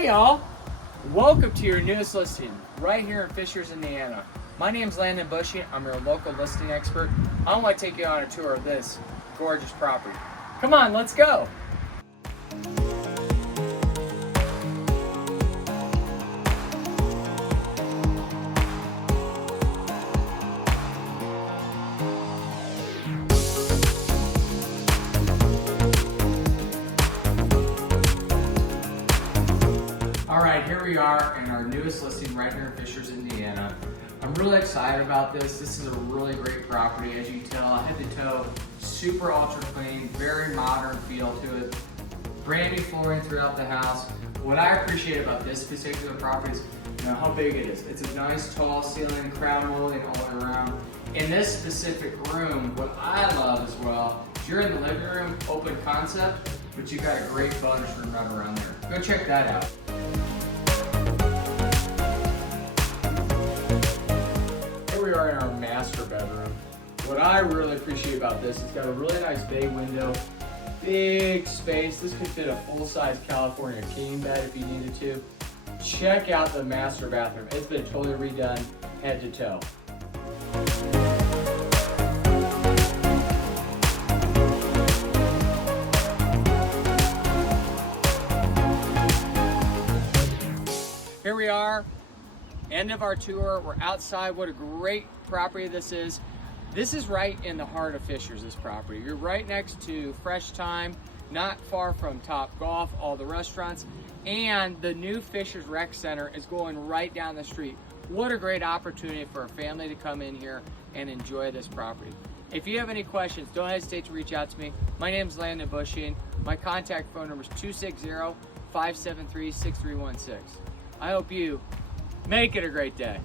Hey y'all, welcome to your newest listing right here in Fishers, Indiana. My name is Landon Bushy. I'm your local listing expert. I want to take you on a tour of this gorgeous property. Come on, let's go. All right, here we are in our newest listing right here in Fishers, Indiana. I'm really excited about this. This is a really great property. As you can tell, head to toe, super ultra clean, very modern feel to it. Brand new flooring throughout the house. What I appreciate about this particular property is how big it is. It's a nice tall ceiling, crown molding all the way around. In this specific room, what I love as well, is you're in the living room, open concept, but you've got a great bonus room right around there. Go check that out. We are in our master bedroom. What I really appreciate about this, it's got a really nice bay window, big space. This could fit a full-size California king bed if you needed to. Check out the master bathroom. It's been totally redone head to toe. Here we are. End of our tour. We're outside. What a great property this is. This is right in the heart of Fishers, this property. You're right next to Fresh Time, not far from Top Golf, all the restaurants, and the new Fishers Rec Center is going right down the street. What a great opportunity for a family to come in here and enjoy this property. If you have any questions, don't hesitate to reach out to me. My name is Landon Bushy. My contact phone number is 260-573-6316. I hope you make it a great day.